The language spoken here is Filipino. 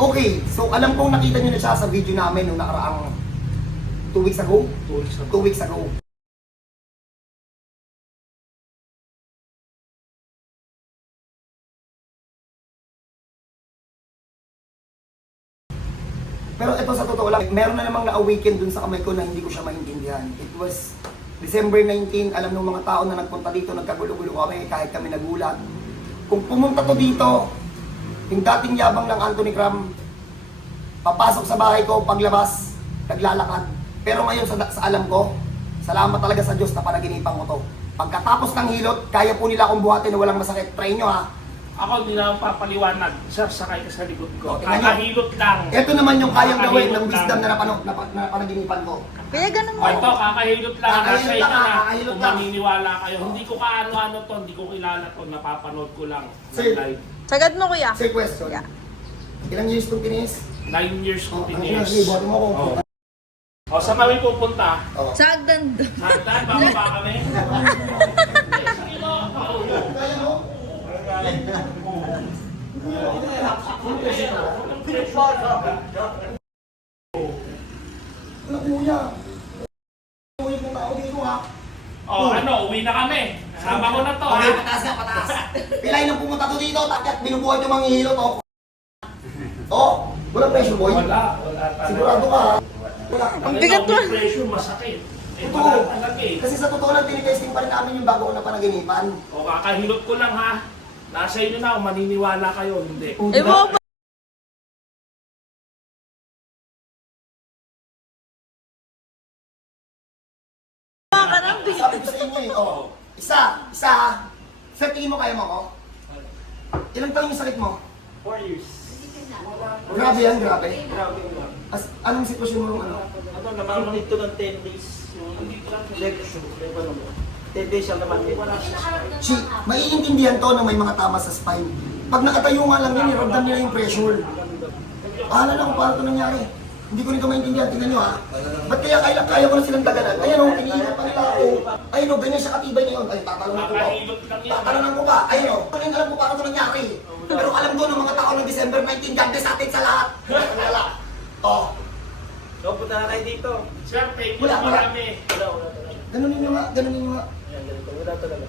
Okay, so alam kong nakita nyo na siya sa video namin nung nakaraang 2 weeks ago. 2 weeks ago. Pero ito sa totoo lang, meron na namang na-awaken dun sa kamay ko na hindi ko siya maintindihan. It was December 19, alam ng mga tao na nagpunta dito, nagkagulo-gulo kami, kahit kami nagulat. Kung pumunta to dito, yung dating yabang ng Anthony Cram, papasok sa bahay ko, paglabas, naglalakad. Pero ngayon sa alam ko, salamat talaga sa Diyos na panaginipan ko to. Pagkatapos ng hilot, kaya po nila akong buhatin na walang masakit. Try nyo ha. Ako hindi na papaliwanag. Sir, sakay ka sa likod ko. Okay, Kakahilot lang. Ito naman yung kayang gawin ng wisdom na napanaginipan ko. Kaya ganun mo. Ito, kakahilot lang. Kakahilot Nasa ito lang, na. kakahilot Kung lang. maniniwala kayo. Hindi ko kaano-ano to. Hindi ko kilala to. Napapanood ko lang. Sir. Live. Sagad mo, kuya. Sir, question. Yeah. Ilang years kong tinis? 9 years Oh, ang continuous. ina, ibote mo ako. O, saan kami pupunta? Oh. Sa Agdan. Hagdan, bababa kami. Sige mo. Kaya mo? Ano kuya? Uwi ng tao dito ha. O, ano, uwi na kami. Sama ko na to. Okay, ha? pataas na, pataas. Pilay nang pumunta to dito, takyat, binubuhay yung mga hilo to. Oh, walang pressure boy. Wala talaga. Sigurado ka ha. Wala. Ang bigat to. mo. Pressure, masakit. Eh, Totoo. wala talaga eh. Kasi sa totoo lang, tinitesting pa rin namin yung bago ko na panaginipan. O, kakahilot ko lang ha. Nasa inyo na, kung maniniwala kayo, hindi. Eh, mo ba? Sabi ko sa inyo eh, oh. Isa. Sir, tingin mo kaya mo ako? Ilang taon yung sakit mo? 4 years. Grabe yan, grabe. Grabe nga. Anong sitwasyon mo nung ano? Ano, naman dito ng 10 days. Yung leg shoe. 10 days lang naman. Si, maiintindihan to na may mga tama sa spine. Pag nakatayo nga lang yun, iramdam nila yung pressure. Pahala lang kung paano ito nangyari. Hindi ko nito maintindihan. Tingnan nyo ha. Ba't kaya ko na silang daganan? Ayan o, iniingat pa nila ako. Ayun o, ganyan siya katibay ngayon. Ay, tatalanan ko pa. Tatalanan ko pa. Ayun o, alam ko paano ito nangyari. Pero alam ko ng mga tao ng December 19, God bless atin sa lahat. Wala. Oh, So, punta na tayo dito. Sir, thank you. Wala. Marami. ganunin nyo nga, ganunin nyo nga. Wala talaga.